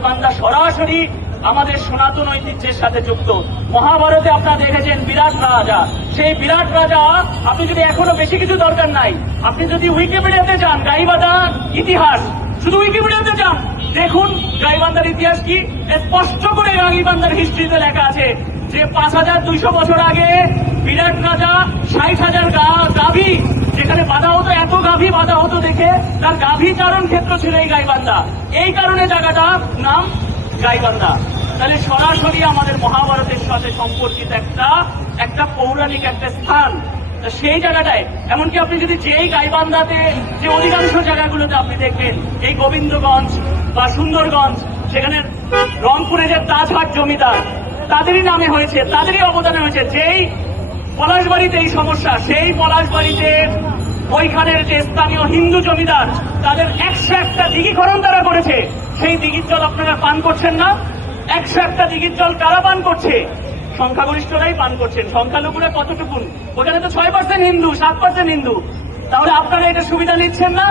গাইবান্ধা সরাসরি আমাদের সনাতন ঐতিহ্যের সাথে যুক্ত। মহাভারতে আপনারা দেখেছেন বিরাট রাজা, সেই বিরাট রাজা আপনি যদি এখনো বেশি কিছু দরকার নাই, আপনি যদি উইকিপিডিয়াতে যান গাইবান্ধার ইতিহাস, শুধু উইকিপিডিয়াতে যান, দেখুন গাইবান্ধার ইতিহাস কি স্পষ্ট করে গাইবান্ধার হিস্ট্রিতে লেখা আছে যে 5200 বছর আগে বিরাট রাজা 60,000 গাভী যেখানে বাঁধা হতো, এত গাভী বাঁধা হতো দেখে তার গাভী চারণ ক্ষেত্র ছিল এই গাইবান্ধা, এই কারণে জায়গাটার নাম গাইবান্ধা। তাহলে সরাসরি আমাদের মহাভারতের সাথে সম্পর্কিত একটা পৌরাণিক একটা স্থান। সেই জায়গাটায় এমনকি আপনি যদি যেই গাইবান্ধাতে যে অধিকাংশ জায়গাগুলোতে আপনি দেখবেন এই গোবিন্দগঞ্জ বা সুন্দরগঞ্জ, সেখানে রংপুরে যে তাজহাট জমিদার তাদেরই নামে হয়েছে, তাদেরই অবদানে হয়েছে। যেই পলাশবাড়িতে এই সমস্যা, সেই পলাশবাড়িতে ওইখানের যে স্থানীয় হিন্দু জমিদার তাদের 101টা দিঘিখনন তারা করেছে, সেই দিঘির জল আপনারা পান করছেন না। 101টা দিঘির জল কারা পান করছে? সংখ্যাগরিষ্ঠরাই পান করছেন। সংখ্যালঘুরা কতটুকুন? ওখানে তো 6% হিন্দু, 7% হিন্দু। তাহলে আপনারা এটা সুবিধা নিচ্ছেন না।